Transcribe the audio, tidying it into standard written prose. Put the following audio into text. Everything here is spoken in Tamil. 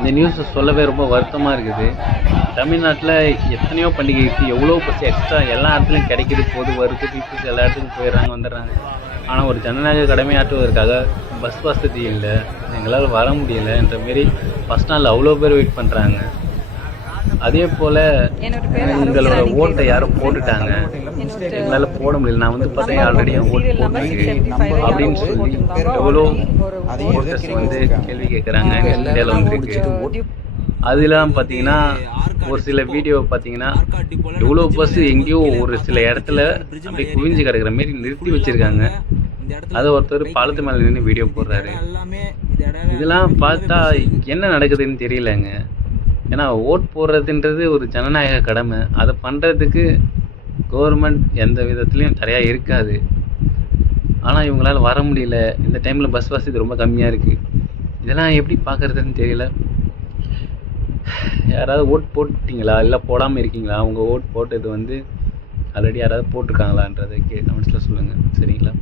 இந்த நியூஸை சொல்லவே ரொம்ப வருத்தமாக இருக்குது. தமிழ்நாட்டில் எத்தனையோ பண்டிகை இருக்குது, எவ்வளோ பஸ் எக்ஸ்ட்ரா எல்லா இடத்துலையும் கிடைக்கிது, போது வருது, பீப்புள்ஸ் எல்லா இடத்துக்கும் போயிடுறாங்க வந்துடுறாங்க. ஆனால் ஒரு ஜனநாயக கடமையாற்றுவதற்காக பஸ் வசதி இல்லை, எங்களால் வர முடியலைன்ற மாரி ஃபஸ்ட் நாள் அவ்வளோ பேர் வெயிட் பண்ணுறாங்க. அதே போல் எங்களோட ஓட்டை யாரும் போட்டுட்டாங்க, எங்களால் போட முடியல, நான் வந்து பார்த்தேன் ஆல்ரெடி என் ஓட்டு போட்டுருக்கு அப்படின்னு சொல்லி எவ்வளோ ஓட்டர்ஸ் வந்து கேள்வி கேட்குறாங்க. இந்தியாவில் வந்துருக்கு. அதெல்லாம் பார்த்தீங்கன்னா ஒரு சில வீடியோ பார்த்தீங்கன்னா எவ்வளோ பஸ் எங்கேயோ ஒரு சில இடத்துல அப்படியே குவிஞ்சு கிடக்கிற மாரி நிறுத்தி வச்சுருக்காங்க. அதை ஒருத்தர் பாலத்து மேலே நின்று வீடியோ போடுறாரு. இதெல்லாம் பார்த்தா என்ன நடக்குதுன்னு தெரியலங்க. ஏன்னா ஓட் போடுறதுன்றது ஒரு ஜனநாயக கடமை, அதை பண்ணுறதுக்கு கவர்மெண்ட் எந்த விதத்துலேயும் தடையாக இருக்காது. ஆனால் இவங்களால வர முடியல. இந்த டைமில் பஸ் வசதி ரொம்ப கம்மியாக இருக்குது. இதெல்லாம் எப்படி பார்க்குறதுன்னு தெரியல. யாராவது ஓட் போட்டிங்களா, இல்லை போடாமல் இருக்கீங்களா? உங்கள் ஓட் போட்டது வந்து ஆல்ரெடி யாராவது போட்டிருக்காங்களான்றதை கமெண்ட்ஸில் சொல்லுங்கள். சரிங்களா?